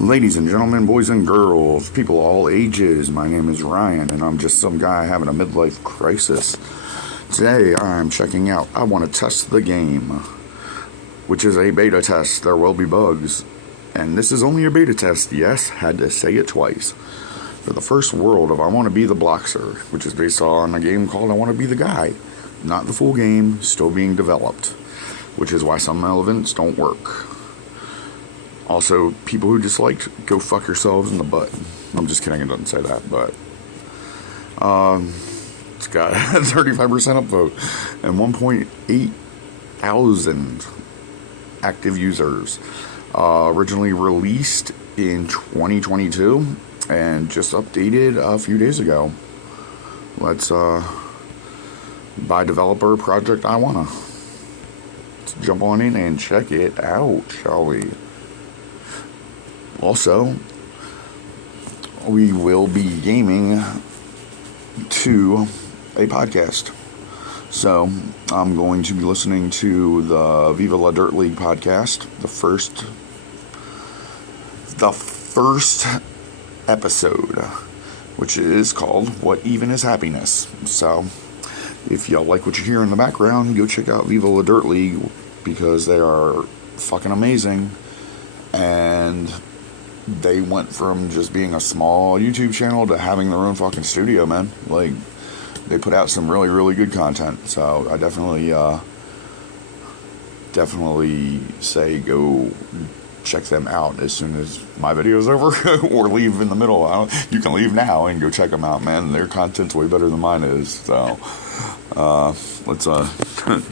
Ladies and gentlemen, boys and girls, people of all ages, my name is Ryan, and I'm just some guy having a midlife crisis. Today, I'm checking out I Want to Test the Game, which is a beta test. There will be bugs, and this is only a beta test. Yes, had to say it twice. For the first world of I Want to Be the Bloxer, which is based on a game called I Want to Be the Guy. Not the full game, still being developed, which is why some elements don't work. Also, people who disliked, go fuck yourselves in the butt. I'm just kidding, it doesn't say that, but it's got a 35% upvote and 1.8 thousand active users. Originally released in 2022 and just updated a few days ago. Let's by developer Project I Wanna. Let's jump on in and check it out, shall we? Also, we will be gaming to a podcast. So, I'm going to be listening to the Viva La Dirt League podcast, the first episode, which is called What Even Is Happiness. So, if y'all like what you hear in the background, go check out Viva La Dirt League, because they are fucking amazing. And they went from just being a small YouTube channel to having their own fucking studio, man. Like, they put out some really, really good content. So I definitely say go check them out as soon as my video's over, or leave in the middle. You can leave now and go check them out, man. Their content's way better than mine is. So let's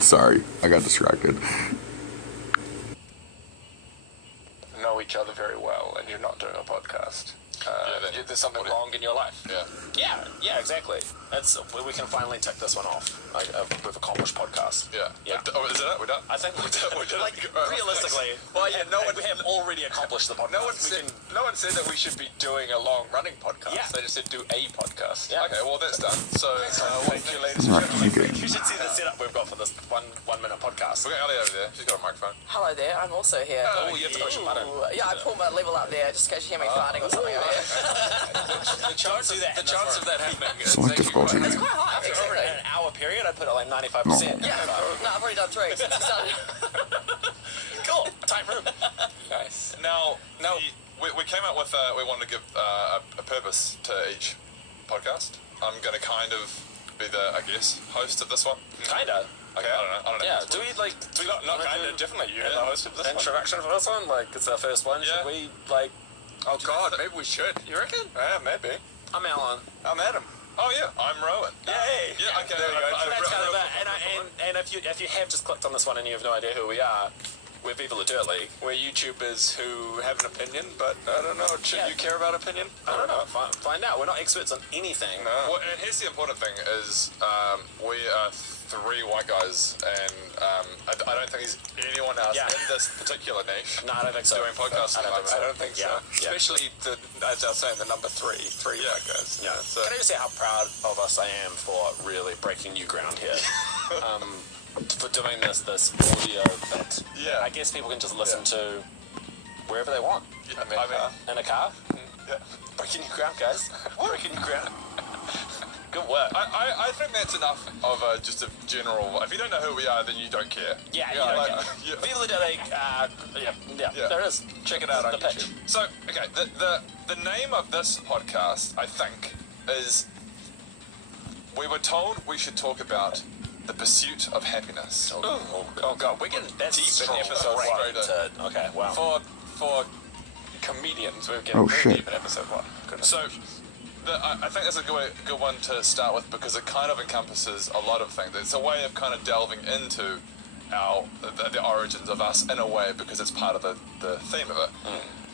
sorry, I got distracted. Know each other very well, and you're not doing a podcast. There's something wrong in your life. Yeah, exactly. We can finally tick this one off. We've accomplished podcast. Yeah. Oh, is it? We're done. I think we're done. Like, realistically, we have already accomplished the podcast. No one said that we should be doing a long-running podcast. Yeah. They just said do a podcast. Yeah. Okay, well that's done. So thank you, ladies and gentlemen. You should see the setup we've got for this one minute podcast. We've got Ellie over there. She's got a microphone. Hello there, I'm also here. Oh, you have to push a button. Yeah, I pulled my level up there just in case you hear me farting or something over here. The chance of that happening is Select difficulty. It's quite high, in actually. an hour period, I put it like 95%. Yeah, no, I've already done 3 since we started. Cool. Tight room. Nice. Now we came out with we wanted to give a purpose to each podcast. I'm going to kind of be the, I guess, host of this one. Kinda. Okay, I don't know. Yeah, do we not kinda, definitely you're the host of this introduction for this one? Like, it's our first one. Yeah. Should we, like... Oh god, maybe we should. You reckon? Yeah, maybe. I'm Alan. I'm Adam. Oh yeah, I'm Rowan. Yay! Yeah, okay. There we go. That's kind of it. And if you have just clicked on this one and you have no idea who we are, we're Viva La Dirt League. We're YouTubers who have an opinion, but I don't know. Should you care about opinion? I don't know. Find out. We're not experts on anything. No. Well, and here's the important thing is we are 3 white guys, and I don't think there's anyone else in this particular niche. No, I don't think so. Doing podcasts. I don't think so. Especially as I was saying, the number 3 white guys. Yeah. So. Can I just say how proud of us I am for really breaking new ground here? For doing this audio that I guess people can just listen to wherever they want. Yeah, in a car. Yeah. Breaking new ground, guys. Breaking new ground. Good work. I think that's enough of just a general. If you don't know who we are, then you don't care. Yeah, you don't care. Viva La Dirt League. There it is. Check it out on YouTube. Pitch. So, okay, the name of this podcast, I think, is. We were told we should talk about the pursuit of happiness. Oh god, we're getting deep in episode 1. Okay, wow. For comedians, we're getting very deep in episode 1. Goodness. So, I think that's a good one to start with, because it kind of encompasses a lot of things. It's a way of kind of delving into the origins of us in a way, because it's part of the theme of it.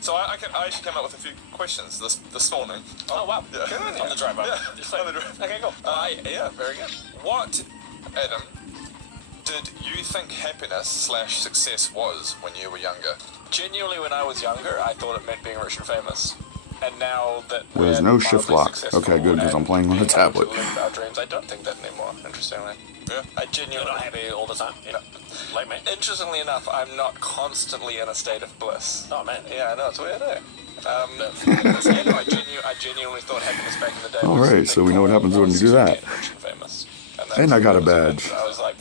So I actually came up with a few questions this morning. Oh wow! Yeah. Good. On the drive up. Yeah, on the drive. Okay, cool. Yeah, very good. What, Adam, did you think happiness/success was when you were younger? Genuinely, when I was younger, I thought it meant being rich and famous. And now that There's no shift lock. Okay, good, because I'm playing on a tablet. Our dreams, I don't think that anymore. Interestingly, Yeah. I genuinely. You're not happy all the time? No. Like me? Interestingly enough, I'm not constantly in a state of bliss. Oh, man. Yeah, I know, it's weird, eh? I genuinely thought happiness back in the day. Alright, so we know what happens when you do that. Rich and famous. And I got a badge. I was like,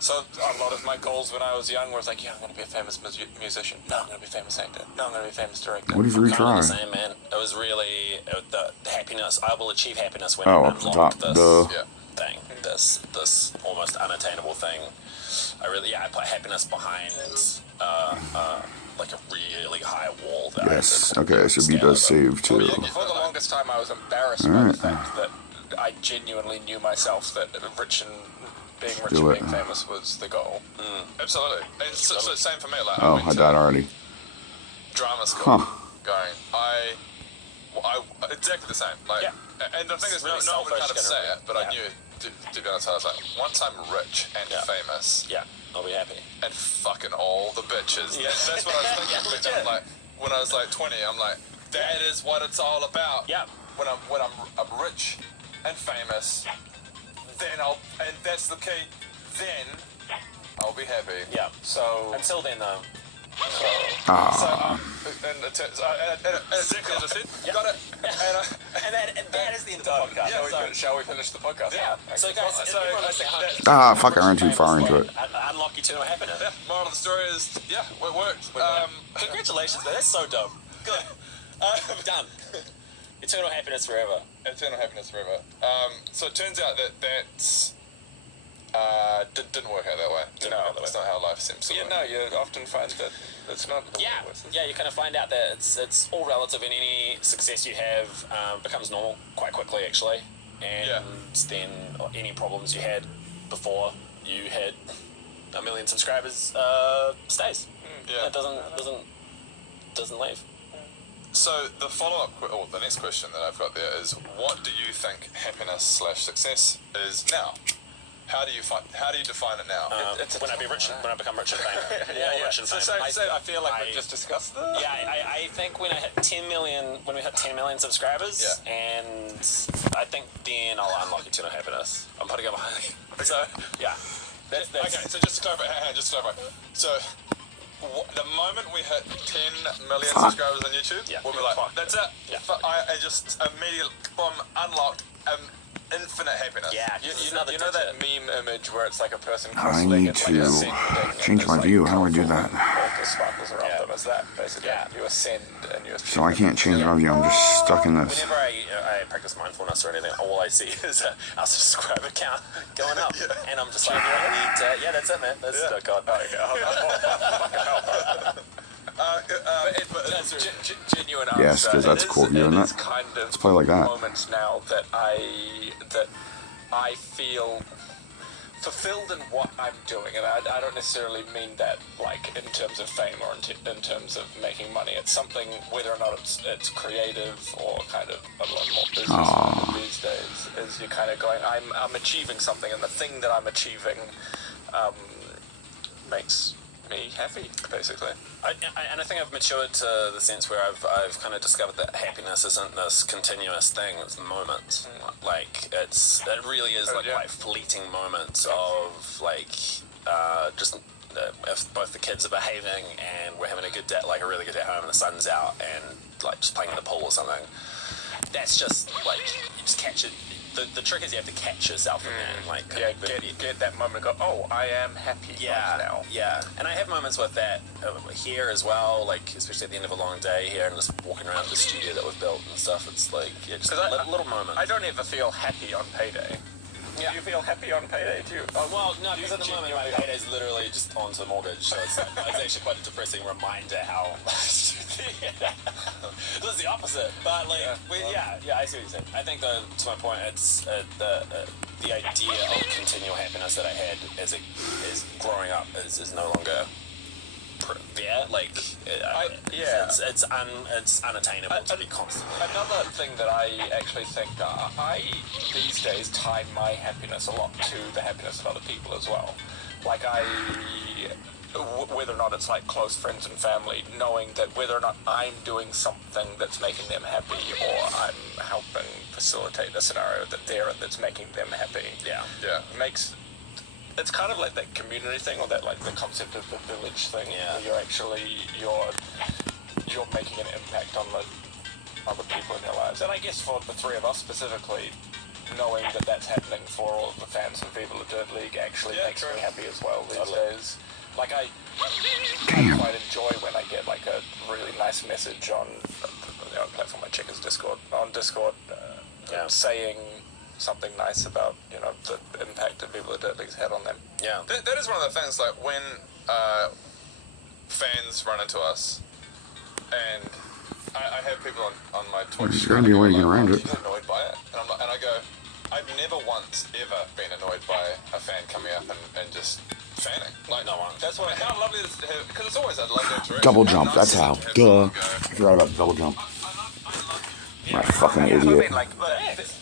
so a lot of my goals when I was young was like, yeah, I'm going to be a famous musician. No, I'm going to be a famous actor. No, I'm going to be a famous director. What if you Kind of retry? the same, man. It was really the happiness. I will achieve happiness when Oh, I up the unlock top, this duh. Yeah. thing, this almost unattainable thing. I put happiness behind like a really high wall. That Yes, I okay, so B does save too. For the longest time, I was embarrassed by the fact that I genuinely knew myself that being rich do and it. being famous was the goal. Absolutely. And so same for me. Like, Oh, went I to died already. drama school. Huh. Going, exactly the same. Like, Yeah. and the thing is, It's really no one would kind of selfish, say kind of, it, but I knew, to be honest, I was like, once I'm rich and Yeah. famous, Yeah, I'll be happy. and fucking all the bitches. Yeah. That's what I was thinking. Yeah, I'm like, when I was like 20, I'm like, that is what it's all about. Yeah. When I'm rich and famous, then and that's the key. Then I'll be happy. Yeah. So, Until then, though. And exactly as I said, got it. And that is the end of the podcast. Yeah, shall we finish the podcast? Yeah. So guys, So everyone I listening, think Ah, fuck, I ran too far into it. Unlock eternal happiness. Yeah, moral of the story is, yeah, it worked. Congratulations, man. That's so dope. Good. Done. Eternal happiness forever. Eternal happiness forever. So it turns out that's didn't work out that way. That's not how life seems to work. no, you often find that it's not. Yeah, you kind of find out that it's all relative, and any success you have becomes normal quite quickly, actually. And then any problems you had before you had 1 million subscribers stays. Yeah. It doesn't leave. So the follow-up, or the next question that I've got there is, what do you think happiness/success is now? How do you define it now? When I become rich and famous. Rich and famous. So I feel like we've just discussed that. Yeah, I think when I hit 10 million, when we hit 10 million subscribers, and I think then I'll unlock eternal happiness. I'm putting up a So, yeah. That's Okay, so just to clarify. So the moment we hit 10 million subscribers on YouTube, we'll be like, that's it. Yeah. I just immediately, boom, unlocked infinite happiness. Yeah, You know that meme image where it's like a person I cross-legged, need like to ascending, and change there's, my like, view. How do I do colourful that? water sparkles around them. It's that, basically. Yeah. You ascend and you So I can't change my view. I'm just stuck in this. Whenever I practice mindfulness or anything, all I see is our subscriber count going up. And I'm just like, that's it, man. That's God. But that's genuine answer. Yes, 'cause that's a cool view, isn't it? Kind of Let's play like that. moments now that I feel fulfilled in what I'm doing, and I don't necessarily mean that like in terms of fame or in terms of making money. It's something, whether or not it's creative or kind of a lot more business these days, is you're kind of going, I'm achieving something, and the thing that I'm achieving makes me happy, basically. And I think I've matured to the sense where I've kind of discovered that happiness isn't this continuous thing, it's the moment. Like, it really is quite fleeting moments of, like, just if both the kids are behaving and we're having a good day, like a really good day at home and the sun's out and, like, just playing in the pool or something. That's just, like, you just catch it. The trick is you have to catch yourself in there. Like, get that moment and go, oh, I am happy right now. Yeah, and I have moments with that here as well, like, especially at the end of a long day here and just walking around the studio that we've built and stuff. It's like, just little moments. I don't ever feel happy on payday. Yeah. Do you feel happy on payday too? Well, no, because at the moment my payday's literally just onto the mortgage, so it's actually quite a depressing reminder how this is the opposite. But like, I see what you're saying. I think to my point, it's the idea of continual happiness that I had as growing up is no longer there. Like, it's unattainable to be constantly. Another thing that I actually think I these days tie my happiness a lot to the happiness of other people as well. Like whether or not it's like close friends and family, knowing that whether or not I'm doing something that's making them happy or I'm helping facilitate a scenario that they're in that's making them happy. Yeah. It's kind of like that community thing, or that like the concept of the village thing. Yeah. Where you're making an impact on the other people in their lives. And I guess for the three of us specifically, knowing that that's happening for all of the fans of Viva La Dirt League actually makes me happy as well these days. Like I quite enjoy when I get like a really nice message on the platform I check is Discord, saying something nice about, you know, the impact that Viva La Dirt League's had on them. Yeah. That is one of the things, like, when fans run into us, and I have people on my Twitch. There's gotta be a way to get around it. Annoyed by it, and I go, I've never once ever been annoyed by a fan coming up and just fanning. Like, no one. That's what how lovely it is to have, because it's always a lovely interaction. Double jump, Nice that's how. to have Duh. someone go, I forgot about double jump. My fucking That's what I idiot. mean, like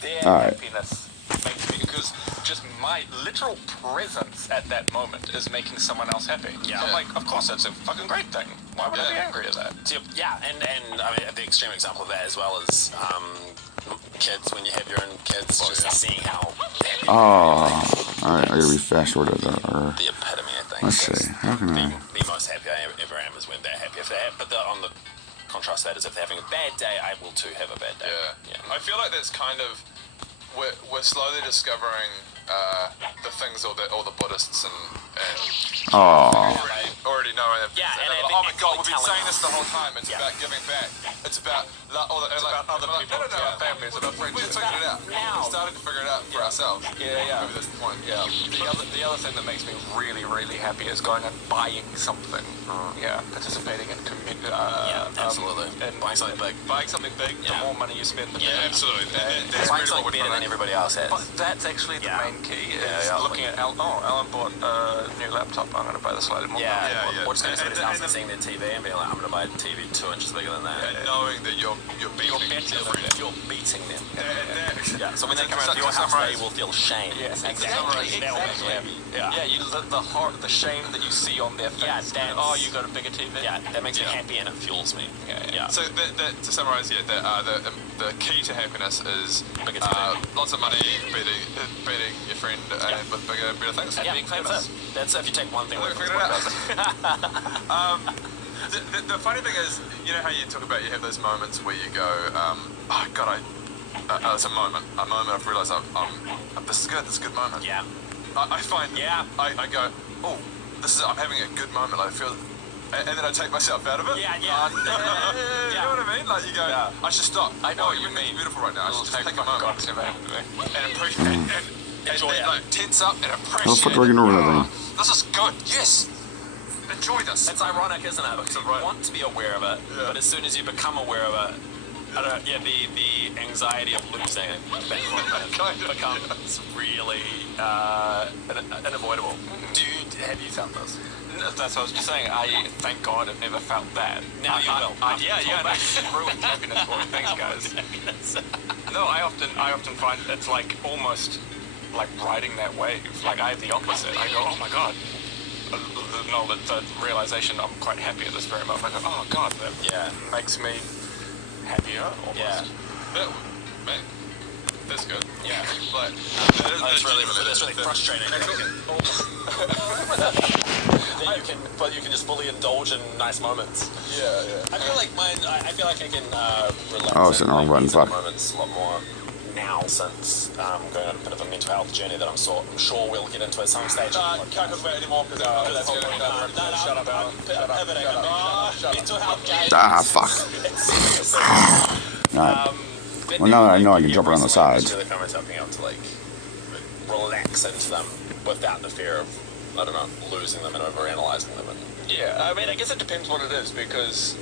their Alright. happiness makes me, because just my literal presence at that moment is making someone else happy. Yeah. I'm like, of course, that's a fucking great thing. Why would I be Yeah. angry at that? So, yeah, and I mean, the extreme example of that as well is kids, when you have your own kids, just seeing how happy Oh, alright, I gotta be fast forwarded that. the epitome, I think. Let's is see, how can I- the most happy I ever am is when they're happy. If they're happy, but on the contrast to that is if they're having a bad day, I will too have a bad day. Yeah. I feel like that's kind of, we're slowly discovering the things all the Buddhists and already know. Yeah, and like, I've oh been my God, we've been telling saying this the whole time. It's Yeah. about giving back. It's about other people, No, yeah, families, We're about friendships. figuring it out. Now. We started to figure it out for ourselves. Yeah. Maybe that's the point. Yeah. The other thing that makes me really, really happy is going and buying something. Yeah. Participating in community. Yeah, absolutely. And Buying something big. Buying something big. Yeah. The more money you spend, the Yeah, better. Absolutely. Buying That's really something what we're better than trying to. everybody else has. But that's actually the Yeah. main key. Is Yeah, looking at Alan bought a new laptop. I'm going to buy the slightly more. Yeah, Yeah. or just going to somebody's house And- and seeing their TV and being like, I'm going to buy a TV 2 inches bigger than that. And knowing that you're beating You're beating them. And Yeah, so when they come around to to your house, summarize- they will feel shame. Yes, Exactly. exactly. That will make you happy. Yeah. The horror, the shame that you see on their face. Yeah, that's- Oh, you got a bigger TV. Yeah, that makes me Yeah. happy and it fuels me. Yeah. So to summarize, the key to happiness is Bigger TV. lots of money, beating your friend, and with better things. Yeah, being that's famous. it. That's if you take one thing I away think from I this figured it podcast. The funny thing is, you know how you talk about you have those moments where you go, oh God, it's a moment I've realised this is good, this is a good moment. Yeah. I find, Yeah. I go, oh, I'm having a good moment, I feel, and then I take myself out of it. Yeah. You know what I mean? Like you go, Yeah. I should stop. I know what you It's mean. beautiful right now. I should just take a moment God, it's never happened to me. and appreciate and Enjoy it. like tense up and appreciate. How the fuck do I get over that thing? This is good. Yes. Enjoy this. It's ironic, isn't it? Because you want to be aware of it, Yeah. but as soon as you become aware of it, I don't know, the anxiety of losing it Kind of, becomes really unavoidable. Have you found this? That's what I was just saying. I thank God I've never felt that. Now you will. Ruined happiness for me. Thanks, guys. No, I often find it's like almost like riding that wave. Like I have the opposite. I go, oh my God. No, the realization I'm quite happy at this very moment. I go, oh God, that makes me happier almost. Yeah. Man, that's good. Yeah. Like, That's really frustrating. But you can just fully indulge in nice moments. Yeah. I feel like I feel like I can relax. Oh, it's an wrong button, these fuck. moments a lot more now since going on a bit of a mental health journey that I'm sure we'll get into at some stage. Can't talk about it anymore because that's going to Shut up, Alan. Mental health game. Ah, fuck. Alright. Well, now that I know I can jump around the sides. Really comments helping out to like relax into them without the fear of, I don't know, losing them and overanalyzing them. Yeah, I mean, I guess it depends what it is, because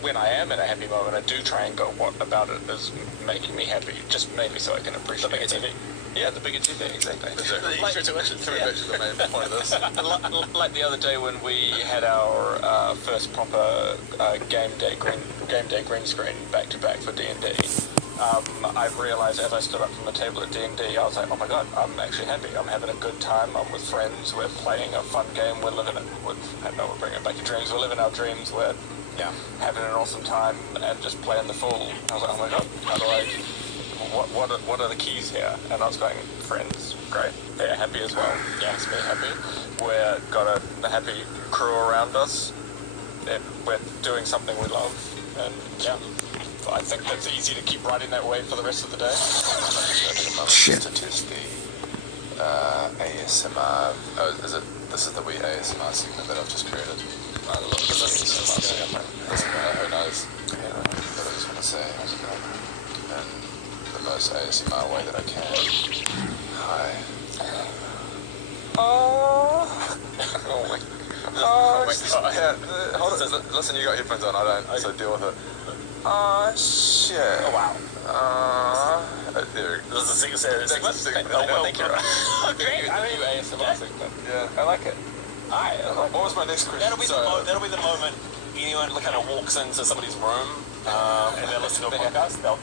when I am in a happy moment, I do try and go, what about it is making me happy, just maybe so I can appreciate The bigger it. TV. Yeah, the bigger TV, exactly. Like, the main point of this. Like the other day when we had our first proper game day green screen back to back for D&D. I've realized as I stood up from the table at D&D, I was like, oh my god, I'm actually happy. I'm having a good time. I'm with friends. We're playing a fun game. We're living it. I know we're bringing it back to dreams. We're living our dreams. We're having an awesome time and just playing the fool. I was like, oh my god, how do I... What are the keys here? And I was going, friends, great. They're happy as well. Yes, we're happy. We've got a happy crew around us. We're doing something we love. And I think that's easy to keep riding that wave for the rest of the day. Shit. To test the ASMR. Oh, is it? This is the wee ASMR segment that I've just created. I love this ASMR segment. Who knows? But I just want to say, how's it going? In the most ASMR way that I can. Hi. Oh my god. Oh my god. Yeah, hold on. Listen, you got headphones on. I don't, so deal with it. Oh shit. Oh wow. There. This is a segment. Oh, well, thank you. Great. I mean, ASMR segment. Yeah, I like it. Alright. What was my next question? That'll be the moment anyone kind of walks into somebody's room and they're listening to a podcast. They'll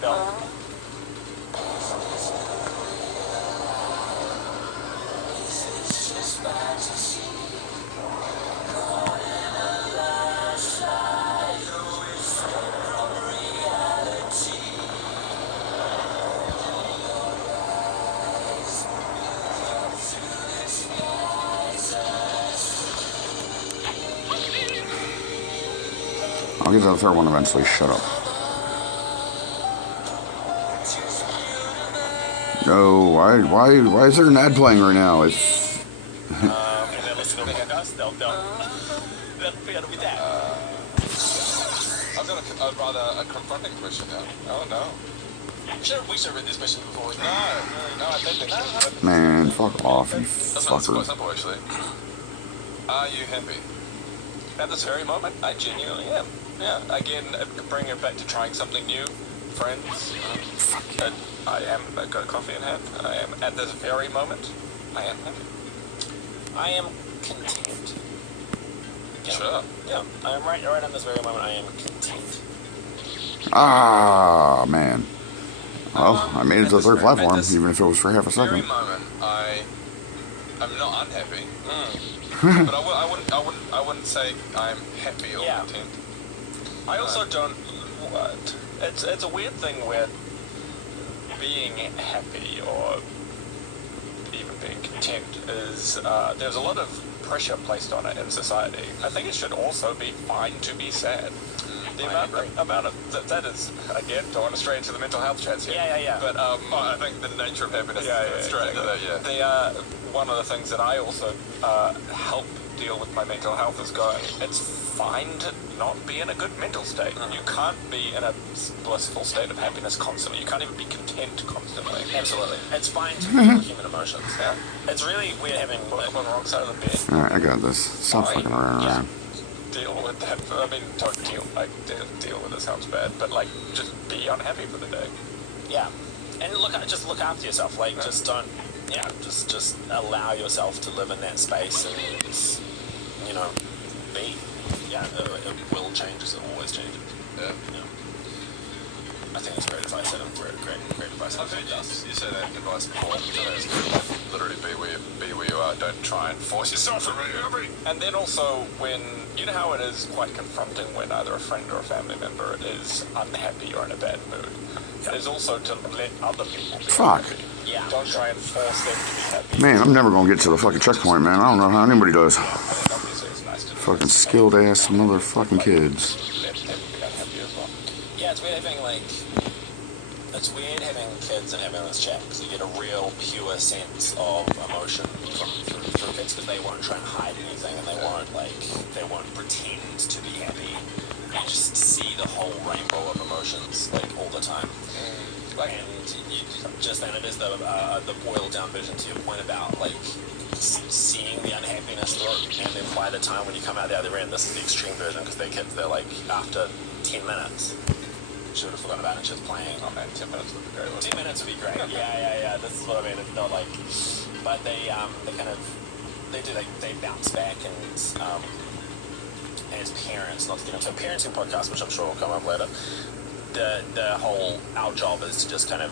I'll get to the third one eventually. Shut up. No, why is there an ad playing right now? It's... and they're listening to a podcast. They'll be that. I've got a rather confronting question now. Oh no. We should have read this question before. No, I don't think so. Man, fuck off, you That's quite fucker. simple, actually. Are you happy? At this very moment, I genuinely am. Yeah, again, bring it back to trying something new. Friends, I am. I've got a coffee in hand. I am, at this very moment, I am happy. I am content. Yeah. Sure. Yeah, I am right in this very moment, I am content. Ah, man. Well, I made it to the third platform, even if it was for half a Very second. moment, I'm not unhappy. But I wouldn't say I'm happy or content. I also don't. It's a weird thing where being happy or even being content is there's a lot of pressure placed on it in society. I think it should also be fine to be sad. The amount of that is, again, don't want to stray into the mental health chats here. Yeah. But I think the nature of happiness is straight into that. Yeah. One of the things that I also help deal with my mental health is going, it's fine to not be in a good mental state. You can't be in a blissful state of happiness constantly. You can't even be content constantly. Absolutely. It's fine to feel human emotions. Yeah. It's really weird having on the wrong side of the bed. Alright, I got this. Stop fucking around. Deal with that. I mean, don't deal. Like, deal with it sounds bad, but like, just be unhappy for the day. Yeah. And just look after yourself. Like, just don't. Yeah, just allow yourself to live in that space and, be. Yeah, it will change as it always changes. Yeah. I think it's great advice. Great advice. I've heard you say that advice before. It's good. Literally be where you are. Don't try and force yourself to be happy. And then also when, you know how it is quite confronting when either a friend or a family member is unhappy or in a bad mood. Is also to let other people be happy. Yeah. Don't try and force them to be happy. Man, I'm never gonna get to the fucking checkpoint, man. I don't know how anybody does. Obviously, it's nice to Fucking skilled ass motherfucking kids. let them be unhappy as well. Yeah, it's weird having kids and having this chat because you get a real pure sense of emotion from kids because they won't try and hide anything and they won't pretend to be happy. You just see the whole rainbow of emotions all the time. And it is the boiled down vision to your point about seeing the unhappiness through, and then by the time when you come out the other end, this is the extreme version because they're kids. They're after 10 minutes. Should have forgotten about it. Just playing. Oh man, 10 minutes would be great. 10 minutes would be great. Yeah. This is what I mean. It's not but they bounce back and as parents, not to get into a parenting podcast, which I'm sure will come up later. our job is to just kind of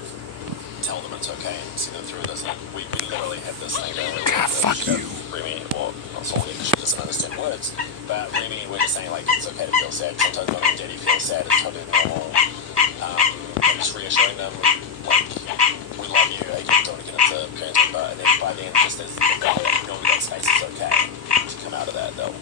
tell them it's okay and see them through this. And we literally have this thing that God, fuck you. Remy, or not solely because she doesn't understand words, but Remy, we're just saying like it's okay to feel sad. Sometimes when Daddy feels sad, it's totally normal. And just reassuring them like we love you. Again, don't want to get into parenting, but and then by then just as they know that space is okay to come out of that, they'll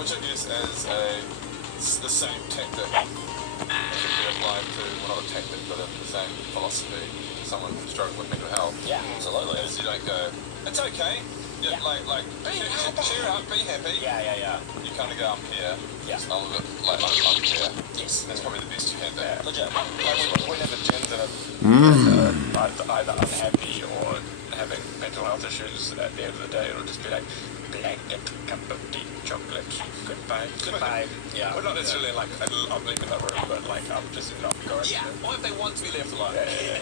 Which I guess is the same tactic that can be applied to, well not a tactic, but the same philosophy to someone who's struggling with mental health. Yeah, absolutely. Is you don't go, it's okay. Yeah, like cheer up, be happy. Yeah. You kind of go, I'm here. Yeah. Just a little bit like I'm here. Yes. That's probably the best you can do. Legit. Like whenever Jen's in either unhappy or having mental health issues, at the end of the day, it'll just be like, blanket cup of deep chocolate. Goodbye. Yeah. Well, not necessarily like I'm leaving that room, but like I'm just not going. Yeah. Or if they want to be left alone. Yeah.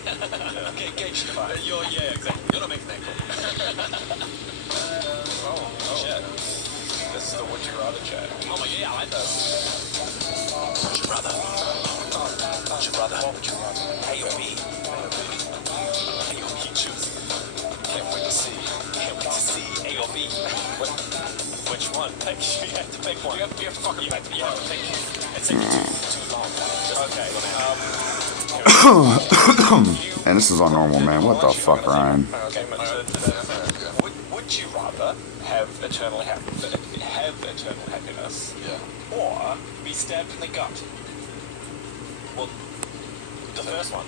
Gauge the vibe. Exactly. You're not making that call. Oh Shit. This is the would you rather chat. Oh my god, yeah, I like this. Would you rather? Would you rather? What would you rather? A or B? A or B, choose. Can't wait to see. A or B. Which one? Pick. You have to pick one. You have to fucking pick. You have to pick. It's taking too long. Okay. And this is on normal, man. What the fuck, Ryan? Okay, would you rather have eternal happiness, or be stabbed in the gut? Well, the first one.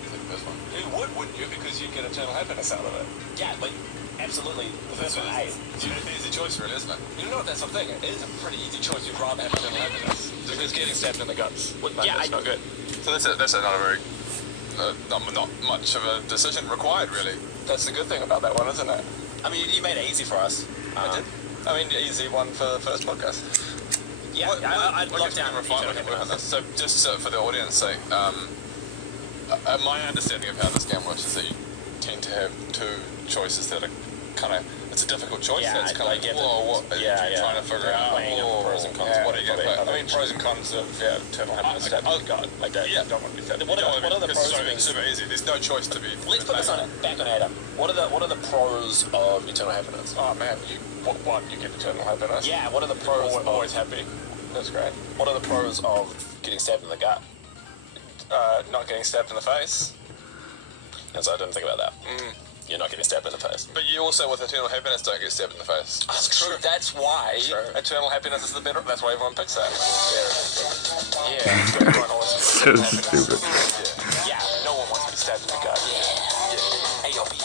You wouldn't you? Because you get eternal happiness out of it. Yeah, like, absolutely. The first one, A. It's an easy choice, really, isn't it? You know, that's the thing. It is a pretty easy choice. You'd rather have eternal happiness. Because getting stabbed in the guts would make it not good. So that's another very not much of a decision required, really. That's the good thing about that one, isn't it? I mean, you made it easy for us. I did. I mean, easy one for the first podcast. Yeah, I'd love to refine we can work on this. So just for the audience sake, my understanding of how this game works is that you tend to have two choices that are kind of, it's a difficult choice. Yeah, it's kind of like, what are you trying to figure out? Pros and cons. What are you going to play? I mean, pros and cons of eternal happiness. God, like that. Yeah. You don't want to be stabbed. What are the pros of being... super easy. There's no choice to be. Let's put this back on Adam. What are the pros of eternal happiness? Oh man, one, you get eternal happiness. Yeah, what are the pros of... Always happy. That's great. What are the pros of getting stabbed in the gut? Not getting stabbed in the face. And so I didn't think about that. You're not getting stabbed in the face. But you also, with eternal happiness, don't get stabbed in the face. That's true. That's why eternal happiness is the better. That's why everyone picks that. Yeah. Everyone always So stupid. Yeah. No one wants to be stabbed in the gut. A or B.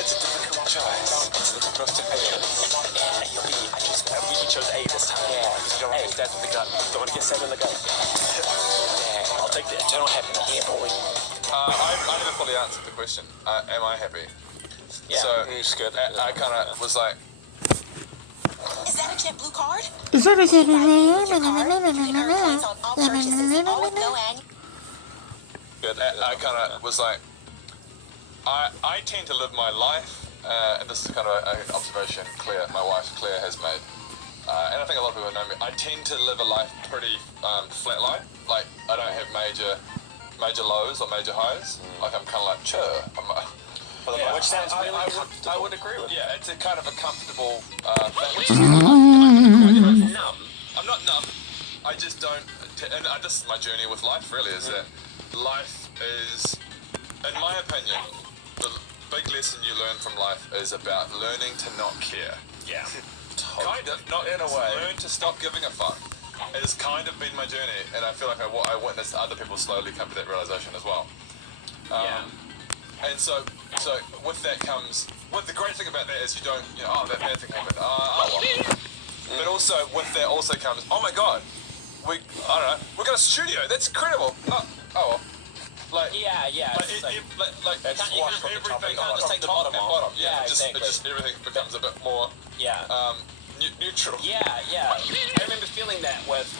It's a difficult choice. It's a difficult choice. A or B. We chose A this time. Yeah. Because you don't want to get stabbed in the gut. Don't want to get stabbed in the gut. Yeah. I'll take the eternal happiness. Yeah, boy. I never fully answered the question. Am I happy? Yeah. So it's good. I kind of was like, Is that a JetBlue card? Is that a Your card, you can earn points on all purchases, all with no annual. good. I kind of was like, I tend to live my life, and this is kind of an observation my wife Claire has made, and I think a lot of people know me. I tend to live a life pretty flatline. Like I don't have major lows or major highs. Like I'm kind of like chill. Which sounds really I would agree with. Yeah, it's a kind of a comfortable thing. numb. I'm not numb. I just don't. And this is my journey with life. Really, is that life is, in my opinion, the big lesson you learn from life is about learning to not care. Yeah. Kind of, not in a way. Learn to stop giving a fuck. It has kind of been my journey, and I feel like I witnessed other people slowly come to that realization as well. And so with that comes, the great thing about that is you don't, that bad thing happened. But also with that also comes, oh my god, we got a studio. That's incredible. Well. Like That's squashed from the top and everything. bottom. Just take the bottom off. Yeah, exactly. just everything becomes a bit more. Neutral. Yeah. I remember feeling that with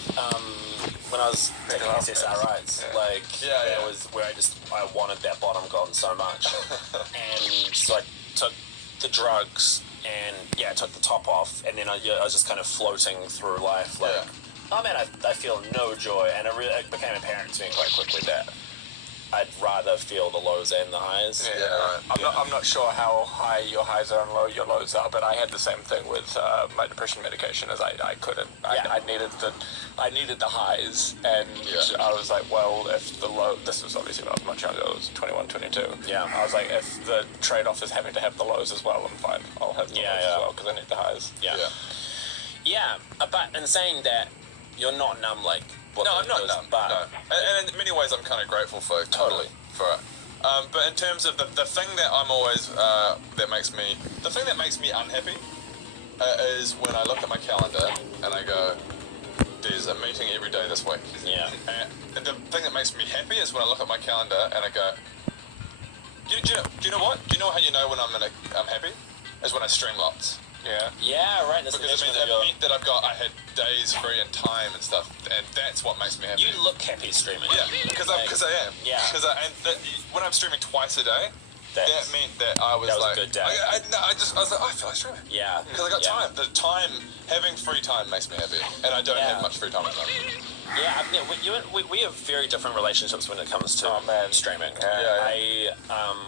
when I was taking SSRIs. It was where I wanted that bottom gone so much, and so I took the drugs and I took the top off, and then I was just kind of floating through life. Oh man, I feel no joy, and it became apparent to me quite quickly that I'd rather feel the lows and the highs. Yeah, right. I'm not sure how high your highs are and low your lows are, but I had the same thing with my depression medication. As I couldn't. I needed the highs, and I was like, well, if the low. This was obviously when I was much younger. I was 21, 22. Yeah. I was like, if the trade-off is having to have the lows as well, I'm fine. I'll have the lows as well because I need the highs. Yeah. But in saying that, you're not numb like. No, I'm not numb. But no. And in many ways, I'm kind of grateful for it. But in terms of the thing that I'm always that makes me unhappy is when I look at my calendar and I go, "There's a meeting every day this week." Yeah. And the thing that makes me happy is when I look at my calendar and I go, "Do you know what? Do you know how you know when I'm happy? Is when I stream lots." Yeah, right. That's because it means that I had days free and time and stuff, and that's what makes me happy. You look happy streaming. Yeah, because I am. Yeah. When I'm streaming twice a day, that meant that I was that was like, a good day. I was like, I feel like streaming. Yeah. Because I got time. The time, having free time makes me happy, and I don't have much free time at the moment. Yeah, we have very different relationships when it comes to streaming.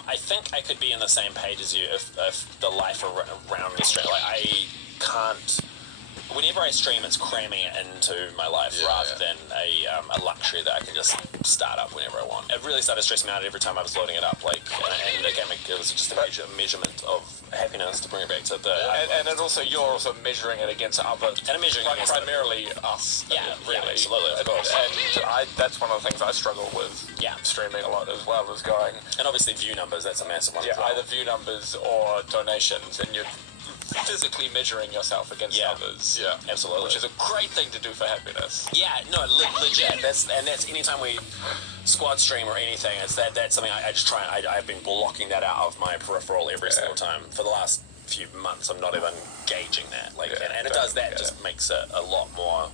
I think I could be in the same page as you if the life around me stream. Like I can't. Whenever I stream, it's cramming it into my life rather than a luxury that I can just start up whenever I want. It really started stressing me out every time I was loading it up. Like, and again, it was just a measurement of happiness to bring it back to the. And it also you're also measuring it against others. And I'm measuring it against primarily us. Yeah, really, absolutely, of course. And that's one of the things I struggle with. Yeah. Streaming a lot as well as going. And obviously view numbers. That's a massive one. Yeah, as well. either view numbers or donations, and you're physically measuring yourself against others. Yeah, absolutely. Which is a great thing to do for happiness. Yeah, no, legit. That's anytime we squad stream or anything. That's something I just try. I've been blocking that out of my peripheral every single time for the last few months. I'm not even gauging that. Like, and it does that. Just makes it a lot more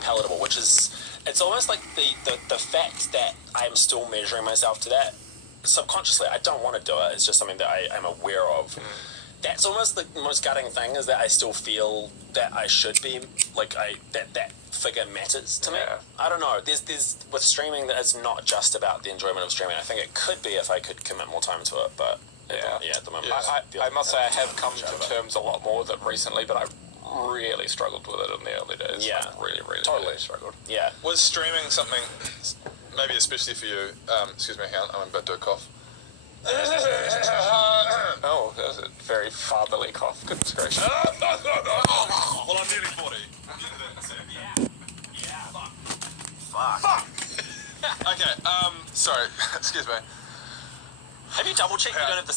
palatable. Which is, it's almost like the fact that I'm still measuring myself to that subconsciously. I don't want to do it. It's just something that I'm aware of. That's almost the most gutting thing, is that I still feel that I should be, like, that figure matters to me. I don't know. There's with streaming, that it's not just about the enjoyment of streaming. I think it could be if I could commit more time to it, but at the moment. I must say I have come to terms a lot more with it recently, but I really struggled with it in the early days. Yeah. Like, really struggled. Yeah. Was streaming something, maybe especially for you, excuse me, hang on, I'm about to do a cough. Oh, that was a very fatherly cough. Goodness gracious. Well, I'm nearly 40. Fuck. Okay, sorry, excuse me. Have you double checked you don't have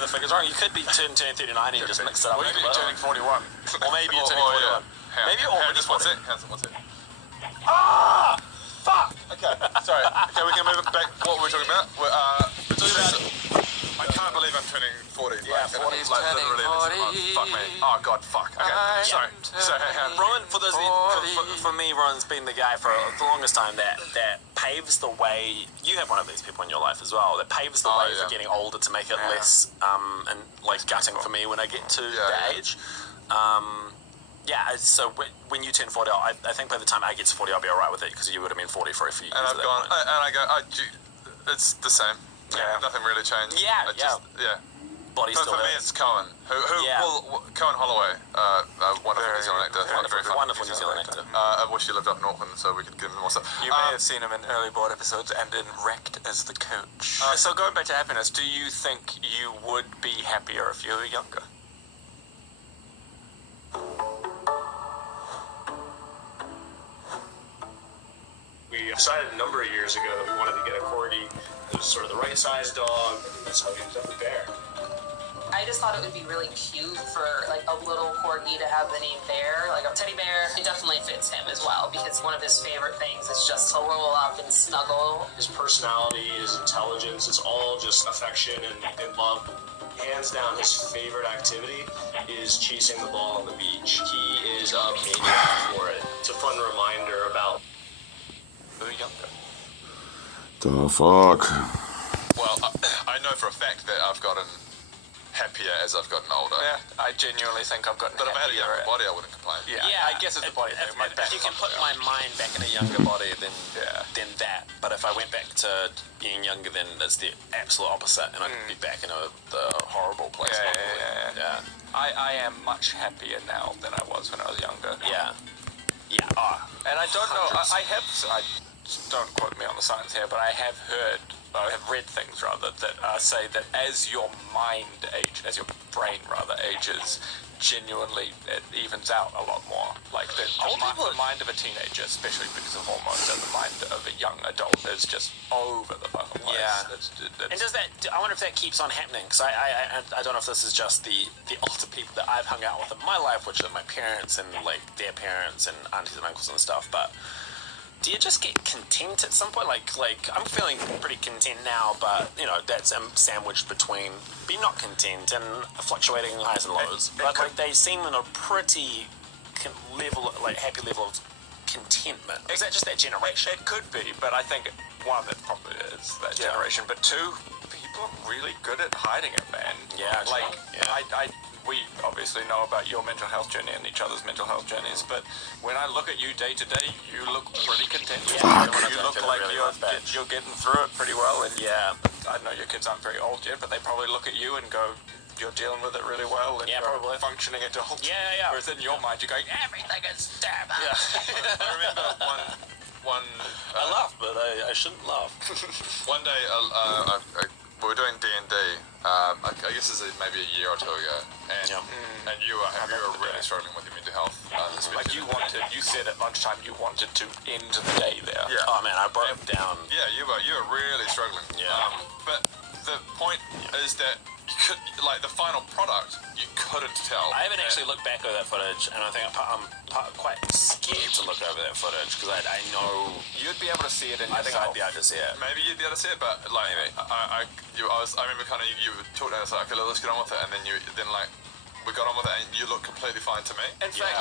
the figures wrong? You could be turning 39 and just mix it up. Maybe you're turning 41. Or maybe you're turning 41. Maybe you're already 40. One sec. Ah! Fuck! Okay, sorry. Okay, we can move it back. What were we talking about? I can't believe I'm turning 40. Yeah, 40 is turning 40. Fuck me. Oh, God, fuck. Okay, sorry. So, Rowan, for me, Rowan's been the guy for the longest time that paves the way. You have one of these people in your life as well. That paves the way for getting older to make it less and like gutting for me when I get to that age. So when you turn 40, I think by the time I get to 40, I'll be alright with it, because you would have been 40 for a few years. And I've gone, and I go, it's the same. Yeah, nothing really changed. Body but still for me, it's Cohen. Cohen Holloway, wonderful New Zealand actor. Wonderful New Zealand actor. I wish he lived up in Auckland so we could give him more stuff. You may have seen him in early board episodes and in Wrecked as the coach. So going back to happiness, do you think you would be happier if you were younger? We decided a number of years ago that we wanted to get a corgi. It was sort of the right size dog, and that's how we ended up with Bear. I just thought it would be really cute for like a little corgi to have the name Bear, like a teddy bear. It definitely fits him as well, because one of his favorite things is just to roll up and snuggle. His personality, his intelligence, it's all just affection and love. Hands down, his favorite activity is chasing the ball on the beach. He is a maniac for it. It's a fun reminder about who younger. The fuck? Well, I know for a fact that I've gotten happier as I've gotten older. Yeah, I genuinely think I've gotten But if I had a happier. younger body, I wouldn't complain. Yeah, I guess it's the body thing. If you can put my mind back in a younger body, then then that. But if I went back to being younger, then it's the absolute opposite, and I could be back in the horrible place. Yeah. I am much happier now than I was when I was younger. Yeah. And I don't know. I don't quote me on the science here, but I have read things rather that say that as your brain ages, genuinely it evens out a lot more. Like the mind of a teenager, especially because of hormones, and the mind of a young adult is just over the fucking place. Yeah. And I wonder if that keeps on happening, because I don't know if this is just the older people that I've hung out with in my life, which are my parents and like their parents and aunties and uncles and stuff, but do you just get content at some point? Like I'm feeling pretty content now, but that's sandwiched between being not content and fluctuating highs and lows. But they seem in a pretty happy level of contentment. Is that just that generation? It could be, but I think one, it probably is that generation. But two, people are really good at hiding it, man. Yeah, we obviously know about your mental health journey and each other's mental health journeys, but when I look at you day to day, you look pretty content. Yeah, you look like you're getting through it pretty well. And I know your kids aren't very old yet, but they probably look at you and go, you're dealing with it really well, and you're probably functioning adult. Yeah. Whereas in your mind, you're going, everything is terrible. Yeah. I remember one. I laugh, but I shouldn't laugh. One day, we were doing D&D. I guess this is maybe a year or two ago, and you were really struggling with your mental health. Like you said at lunchtime, you wanted to end the day there. Yeah. Oh man, I broke down. Yeah, you were really struggling. Yeah. But the point is that you could, like, the final product, you couldn't tell. I haven't actually looked back over that footage, and I think I'm quite scared to look over that footage, because I know you'd be able to see it in I yourself. think I'd be able to see it. Maybe you'd be able to see it, but like, I remember kind of you talked about it, like, okay, let's get on with it, and then we got on with it, and you look completely fine to me. In fact,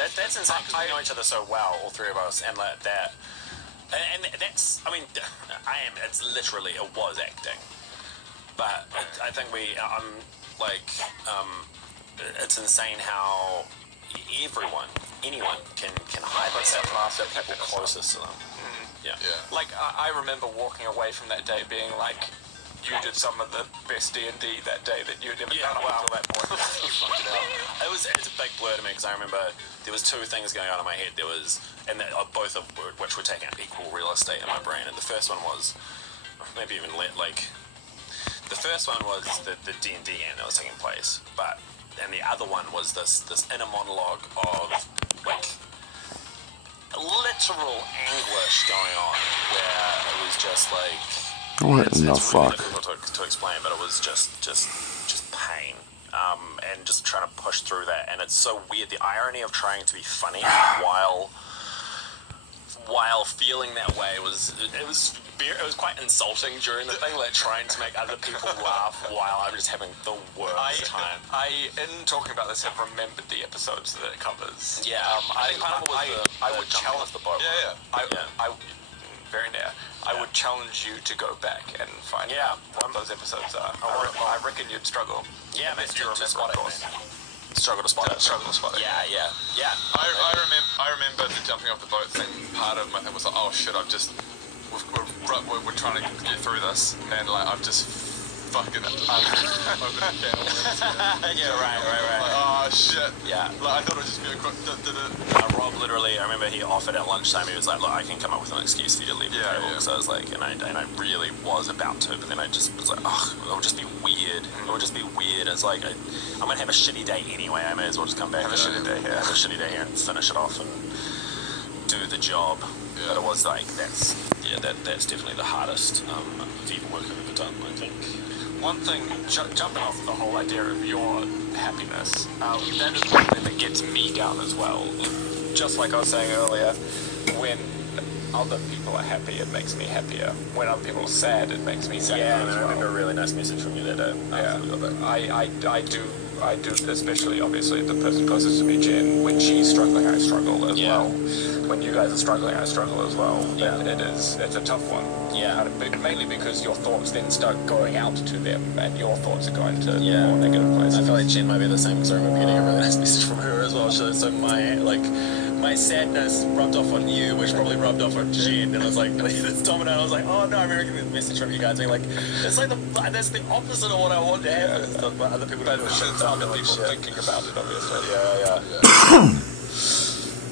that's insane, because we know each other so well, all three of us, and like that, and that's, I mean, it's literally, it was acting. But I think it's insane how anyone can hide themselves after people closest to them. Yeah. Like, I remember walking away from that day being like, you did some of the best D&D that day that you'd ever done up until that point. It's a big blur to me, because I remember there was two things going on in my head. There was, and both of which were taking up equal real estate in my brain. And the first one was, maybe even the first one was the D&D game that was taking place, and the other one was this inner monologue of like literal anguish going on, where it was just like what in the it's fuck? really difficult to explain, but it was just pain, and just trying to push through that. And it's so weird, the irony of trying to be funny while feeling that way was quite insulting during the thing, like trying to make other people laugh while I'm just having the worst time. In talking about this, have remembered the episodes that it covers. Yeah, I think part of it was I would challenge the boat. Very near. I would challenge you to go back and find out what those episodes are. I reckon you'd struggle. Yeah, man, you remember, of course. Struggle to spot it. Yeah. I remember the jumping off the boat thing. Part of my thing was like, oh shit, we're trying to get through this, and like I've just fucking opened a can of worms. Yeah, right. Like, oh shit. Yeah. Like, I thought it would just be a quick. Rob literally, I remember he offered at lunchtime. He was like, "Look, I can come up with an excuse for you to leave the table." So I was like, and I really was about to, but then I just was like, "Oh, it would just be weird. It would just be weird." It's like I'm gonna have a shitty day anyway. I may as well just come back. Have a shitty day here and finish it off and do the job. Yeah. But it was like that's definitely the hardest fever work I've ever done, I think. One thing, jumping off the whole idea of your happiness, that is one thing that gets me down as well. Just like I was saying earlier, when other people are happy, it makes me happier. When other people are sad, it makes me sad. Yeah, I remember a really nice message from you that day. I do I do, especially obviously the person closest to me, Jen, when she's struggling, I struggle as well. When you guys are struggling, I struggle as well. Yeah. And it's a tough one. Yeah. Mainly because your thoughts then start going out to them, and your thoughts are going to Yeah. more negative places. I feel like Jen might be the same because I remember getting a really nice message from her as well. So my sadness rubbed off on you, which probably rubbed off on Jen, and I was like, it's dominant. I was like, oh no, I remember getting this message from you guys being like, it's like that's the opposite of what I want to happen. And stuff, but other people don't. Other people thinking about it, obviously.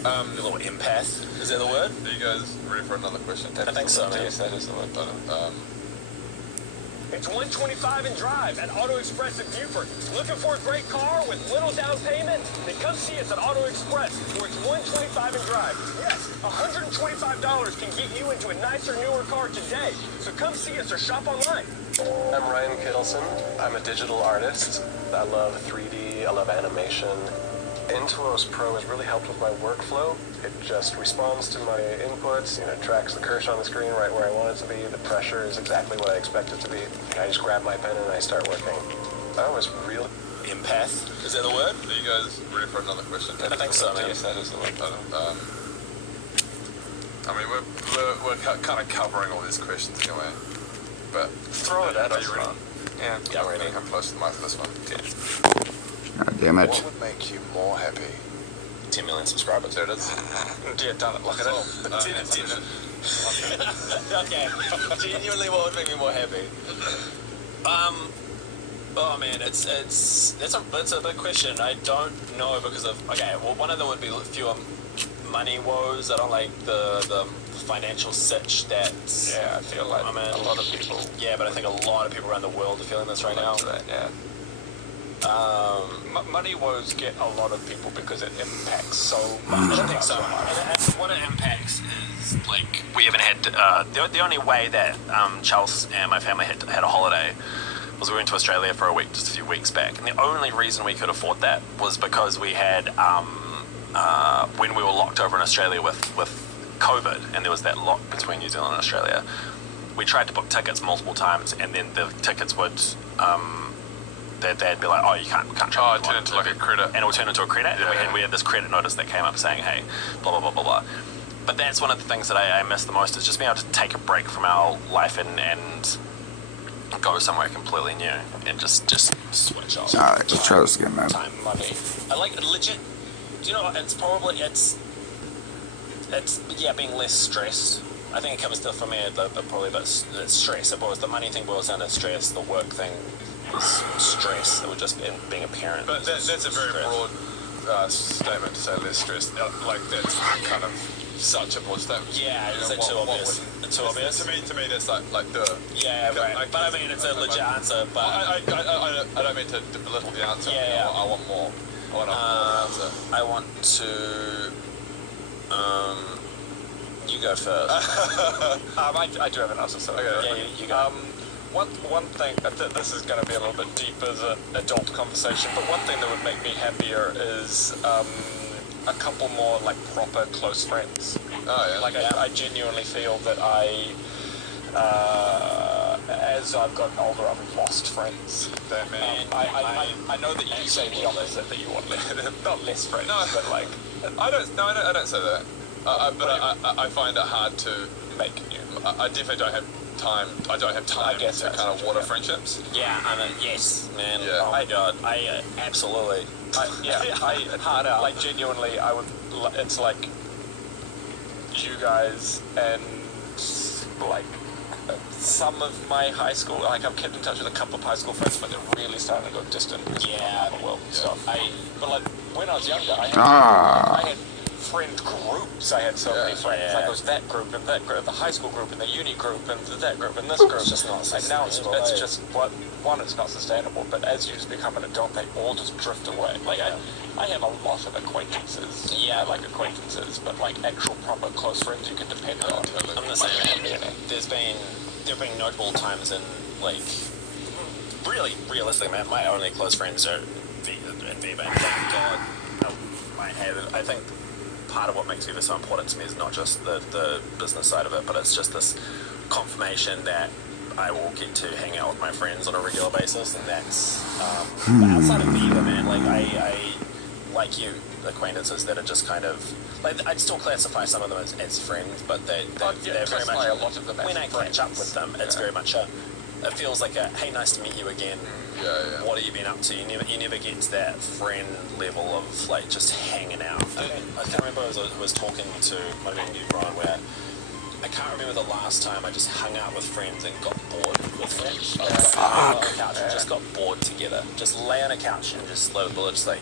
A little empath. Is that the word? Are you guys ready for another question? I think so, man. Yes, that is the word. It's 125 and drive at Auto Express in Buford. Looking for a great car with little down payment? Then come see us at Auto Express, where it's 125 and drive. Yes, $125 can get you into a nicer, newer car today. So come see us or shop online. I'm Ryan Kittleson. I'm a digital artist. I love 3D, I love animation. Intuos Pro has really helped with my workflow. It just responds to my inputs, tracks the cursor on the screen right where I want it to be. The pressure is exactly what I expect it to be. I just grab my pen and I start working. I was really... Empath. Is that the word? Are you guys ready for another question? I think so, man. Yes, that is the word. I mean, we're kind of covering all these questions anyway, but Throw it at are us. you ready? Yeah, I'm ready. gonna come close to the mic for this one. God damn it. What would make you more happy? 10 million subscribers. There it is. Yeah, done it. Look at it. Okay. Genuinely, what would make me more happy? Oh man, it's a big question. I don't know because of one of them would be fewer money woes. I don't like the financial sitch that. Yeah, I feel like a lot of people. Yeah, but I think a lot of people around the world are feeling this right now. Money woes get a lot of people because it impacts so much. I think so. And what it impacts is like we haven't had the only way that Charles and my family had a holiday was we went to Australia for a week just a few weeks back, and the only reason we could afford that was because we had when we were locked over in Australia with COVID, and there was that lock between New Zealand and Australia. We tried to book tickets multiple times, and then the tickets would. They'd be like, oh, you can't travel. Oh, it turned into like a credit. And it would turn into a credit. Yeah. And we had this credit notice that came up saying, hey, blah, blah, blah, blah, blah. But that's one of the things that I miss the most is just being able to take a break from our life and go somewhere completely new and just switch off. Alright, let's try this again, man. Time, money. I like it legit. Do you know, it's being less stressed. I think it comes to, for me, probably about stress. The money thing boils down to stress, the work thing is stress. It would just be being a parent. But that's a very broad statement to say less stress. Like that's kind of such a broad statement. Yeah, is it too obvious? Too obvious? To me, that's like duh. Yeah, right. But I mean, it's a legit answer. But I don't mean to belittle the answer. Yeah. I want more. I want a more answer. I want to. You go first. I do have an answer. So Yeah, you go. One thing, this is going to be a little bit deep as an adult conversation, but one thing that would make me happier is a couple more like proper close friends. Oh yeah. Like I genuinely feel that as I've gotten older, I've lost friends. I know that you say the opposite, that you want not less friends, but like I don't say that. But I find it hard to make new. I definitely don't have time. I don't have time to kind of water friendships. Yeah, I mean, yes, man. Yeah. Oh my god, I absolutely. Hard out. Like genuinely, it's like you guys and like some of my high school. Like I've kept in touch with a couple of high school friends, but they're really starting to go distant. Yeah, the world stuff. But like when I was younger, I had friend groups. I had so many friends. Yeah. Like it was that group and that group, the high school group and the uni group and that group and this group. It's just not And now it's just one, it's not sustainable. But as you just become an adult, they all just drift away. Like I have a lot of acquaintances. Yeah, like acquaintances, but like actual proper close friends you can depend on. I'm the same, man. There have been notable times in like really realistically, man. My only close friends are Viva, and thank God I think part of what makes Viva so important to me is not just the business side of it, but it's just this confirmation that I will get to hang out with my friends on a regular basis, and that's. But outside of Viva, man, like I like you, acquaintances that are just kind of like I'd still classify some of them as friends, but they're very much. A lot of them When I catch up with them, it's very much a. It feels like a hey, nice to meet you again. Yeah. What have you been up to? You never get to that friend level of like just hanging out. I can't remember. I was talking to my friend you, Brian, where I can't remember the last time I just hung out with friends and got bored with friends. Like, on a couch and just got bored together. Just lay on a couch and just let the just like.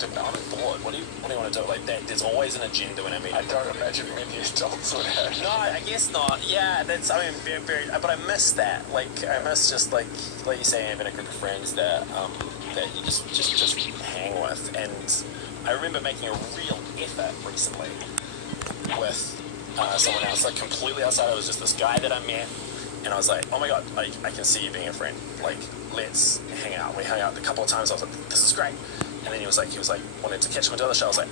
I'm bored. What do you want to do? Like that? There's always an agenda when I meet. I don't imagine many adults would have. No, I guess not. Yeah, that's. I mean, very. But I miss that. Like I miss just like you say, having a group of friends that you just hang with. And I remember making a real effort recently with someone else, like completely outside. It was just this guy that I met, and I was like, oh my god, like I can see you being a friend. Like let's hang out. We hung out a couple of times. I was like, this is great. And then he was like, wanted to catch him into the show. I was like,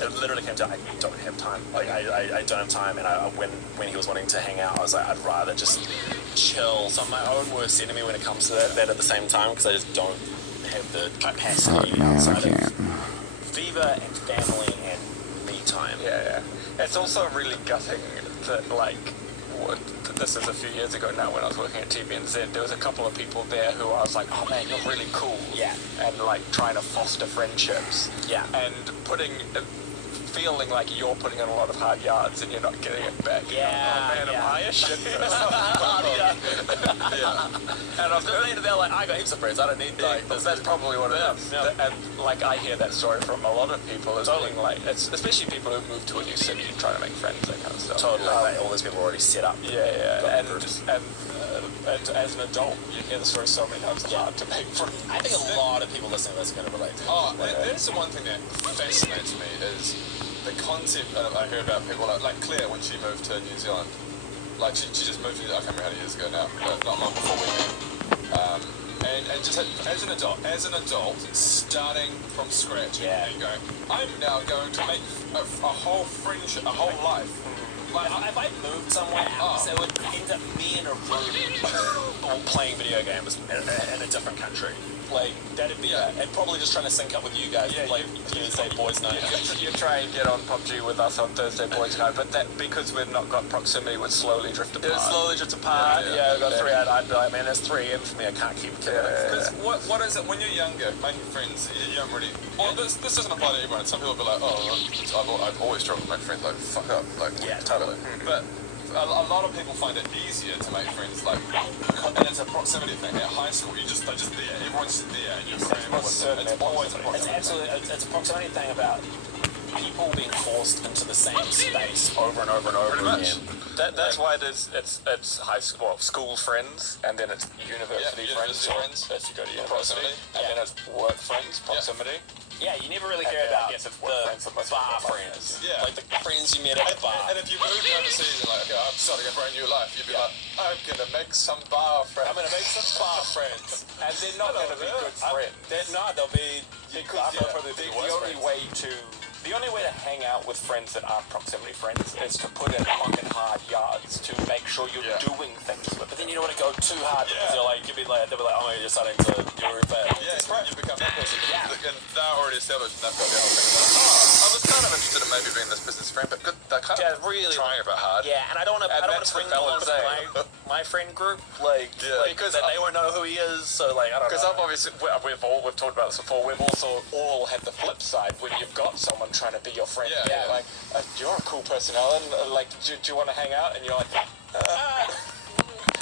it literally came to, I don't have time. Like, I don't have time. And when he was wanting to hang out, I was like, I'd rather just chill. So my own worst enemy when it comes to that at the same time, because I just don't have the capacity outside of Viva and family and me time. Yeah. It's also really gutting that, like, this is a few years ago now when I was working at TVNZ, there was a couple of people there who I was like, oh man, you're really cool. Yeah. And like trying to foster friendships. Yeah. And feeling like you're putting in a lot of hard yards and you're not getting it back. Yeah. Oh man, am I a shit person? And I was they're like, I got heaps of friends, I don't need like this. That's probably what it is. Yeah. And like I hear that story from a lot of people as being like, it's especially people who move to a new city and trying to make friends, that kind of stuff. Totally. Like, all those people are already set up. Yeah. And as an adult, you hear the story so many times, it's hard to make friends. I think a lot of people listening to this are going to relate to it. Oh, that's the one thing that fascinates me is the concept. I hear about people like Claire when she moved to New Zealand. Like she just moved to, I can't remember how many years ago now, but not long before we met. And just as an adult, starting from scratch, and going, I'm now going to make a whole friendship, a whole life. Like, if I moved somewhere else, it would end up me in a room all playing video games in a different country. Like, that'd be and probably just trying to sync up with you guys, like Thursday Boys Night. You try and get on PUBG with us on Thursday Boys Night, but that because we've not got proximity, would slowly drift apart. It slowly drifts apart. Yeah, we've got three. I'd be like, man, there's 3M for me. I can't keep it. Because what is it when you're younger, making friends? You don't really. Well, this doesn't apply to everyone. Some people will be like, oh, I've always struggled to make friends. Like, fuck up. Like, yeah, totally. But a lot of people find it easier to make friends, like, and it's a proximity thing. At high school, they're just there. Everyone's there, and you're friends with them. It's always a proximity. It's a proximity thing about people being forced into the same space over and over and over again. That's why it's high school, school friends, and then it's university friends. That's you go to university, and then it's work friends, proximity. Yeah, you never really hear about the bar friends. Yeah. Like the friends you met at the bar. And if you moved overseas and like, okay, I'm starting a brand new life, you'd be like, I'm going to make some bar friends. I'm going to make some bar friends. And they're not going to be good friends. They'll be... The only way to hang out with friends that aren't proximity friends is to put in fucking hard yards to make sure you're doing things with them. But then you don't want to go too hard because they'll be like, oh, you're starting to, you're you become that person. And they're already established and they've got the other thing. I was kind of interested in maybe being this person's friend, but they're kind of really trying a bit hard. Yeah, and I don't want to bring them along to my friend group, because they won't know who he is, so like, I don't know. Because I've obviously, we've talked about this before, we've also all had the flip side when you've got someone trying to be your friend. Like, you're a cool person, Alan, like, do you want to hang out? And you're like,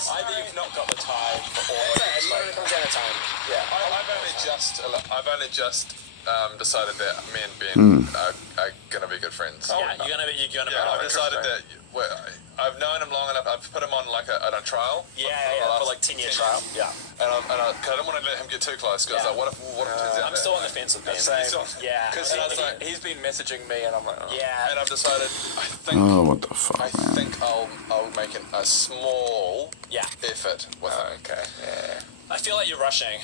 either you've not got the time or it comes down to time. Yeah. I've only just decided that me and Ben are gonna be good friends. Oh, yeah, you're gonna be. I've decided that I've known him long enough. I've put him on like a trial. For like 10-year trial. Yeah. And I don't want to let him get too close because like, what if it turns out? I'm still on the fence with Ben. Yeah. Because he's been messaging me and I'm like, yeah. And I've decided. I think. Oh, what the fuck, man! I think I'll make a small effort with him. Okay. Yeah. I feel like you're rushing.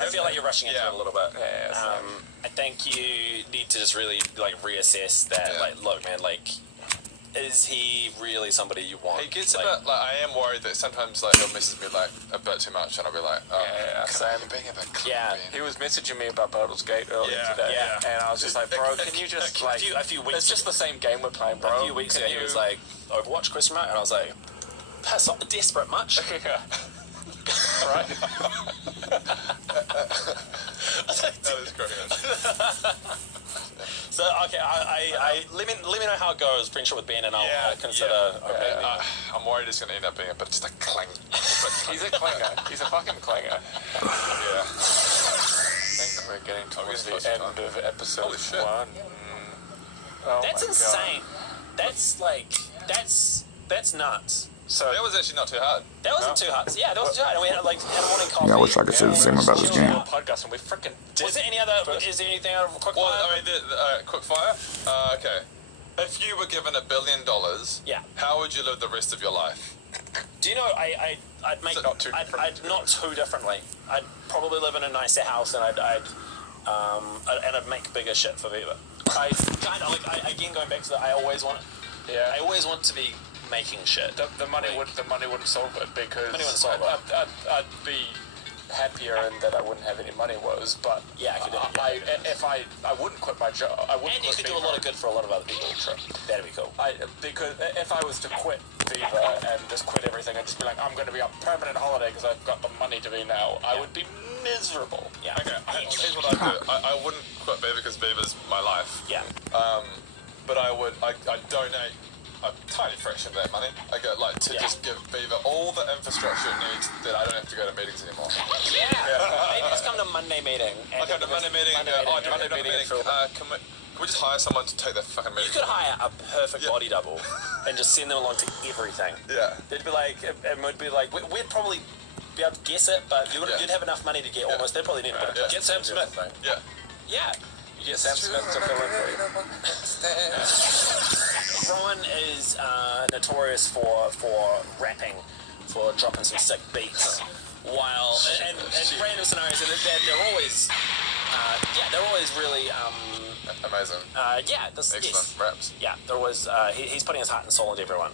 I feel like you're rushing into it a little bit. Yeah, I think you need to just really like reassess that. Like, look, man, like is he really somebody you want? He gets like, a bit, like, I am worried that sometimes, like, he'll message me, like, a bit too much, and I'll be like, oh, same. being a bit yeah. He was messaging me about Baldur's Gate earlier today, and I was just like, bro, can you just, like, a few weeks it's just the same game we're playing, bro. A few weeks ago, he was like, Overwatch, question mark, and I was like, that's not desperate much. Right? That is great. So okay, I let me know how it goes. Friendship with Ben, and I'll consider. Okay, I'm worried it's gonna end up being a bit just a clang. He's a clanger. He's a fucking clanger. Yeah. I think we're getting towards the end of episode 1. Oh that's insane. That's like that's nuts. So that was actually not too hard. That wasn't too hard. Yeah, that wasn't too hard. And we had like had a morning coffee. Yeah, I wish I could say the same about this game. Podcast and we freaking did. Was there any other? Is there anything out of quick fire? Well, I mean, quick fire. Okay. If you were given $1 billion, how would you live the rest of your life? Do you know? I'd make So not too differently. I'd probably live in a nicer house, and I'd make bigger shit for Viva. I kind of like again going back to that. I always want to be making shit. The money wouldn't solve it because money wouldn't solve it. I'd be happier in that I wouldn't have any money woes, but yeah, I wouldn't quit my job. I wouldn't. And you could do a lot of good for a lot of other people. True. That'd be cool. Because if I was to quit Viva and just quit everything and just be like, I'm going to be on permanent holiday because I've got the money to be now, I would be miserable. Yeah. Okay. Here's what I do. I wouldn't quit Viva because Viva's my life. Yeah. But I donate a tiny fraction of that money. I go just give Viva all the infrastructure it needs that I don't have to go to meetings anymore. Yeah. Maybe just come to Monday meeting. I come to Monday meeting and go, Monday meeting. Can we just hire someone to take the fucking meeting? You could hire a perfect body double and just send them along to everything. Yeah. They'd be like, it would be like, we'd probably be able to guess it, but you'd have enough money to get almost. They'd probably need a bit of Get Sam Smith. Yeah. Yeah. You get Sam Smith to fill in for you. Rowan is notorious for rapping, for dropping some sick beats, while and random scenarios, and they're always really amazing. Excellent raps. Yeah, there was. He's putting his heart and soul into everyone,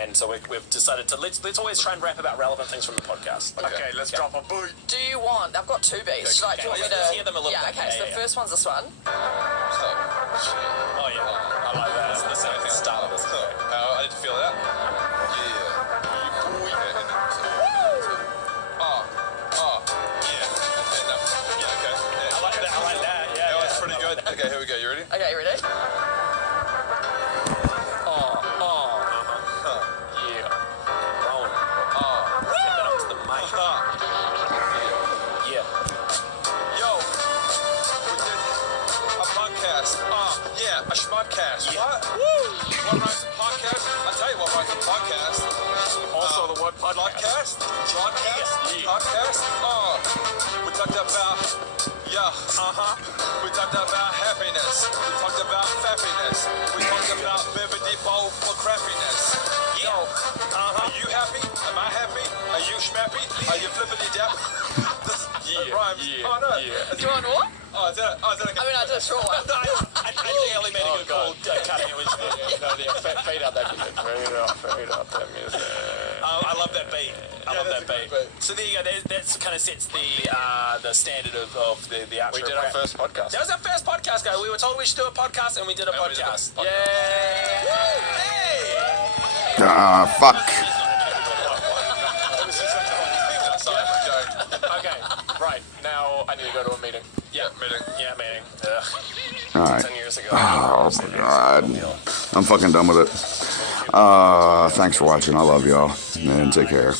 and so we've decided to let's always try and rap about relevant things from the podcast. Okay, let's drop a beat. Do you want? I've got 2 beats. Okay, Do you want me to? let's hear them a little bit. Okay, so the first one's this one. Oh yeah, I like that. That's the start of this. I need to feel that. Okay, here we go. You ready? Okay, you ready? Yeah. Rowan. Get that up to the mic. Yeah. Yo, we did a podcast. A schmodcast. Yeah. What? Woo! What writes a podcast? I'll tell you what writes a podcast. Also the word podcast. Podcast? Yeah. Podcast? We talked about, we talked about happiness. We talked about fappiness. We talked about bibbidi bow for crappiness. Yo, are you happy? Am I happy? Are you schmappy? Are you flippity dap? It rhymes. Yeah. Oh no. Do you want what? Oh, is that okay? I mean, I did a short one. I think Ellie made a good call cutting it. Fade out that music. Fade out that music. I love that beat. I love that that's a beat. good beat. So there you go. That kind of sets the standard of the outro. We did our first podcast. That was our first podcast, guys. We were told we should do a podcast, and we did a podcast. We did a podcast. Yay! Fuck. Okay, right. Now I need to go to a meeting. Yeah, meeting. Yeah, meeting. Alright. 10 years ago. Oh my god. I'm fucking done with it. Thanks for watching. I love y'all. And take care.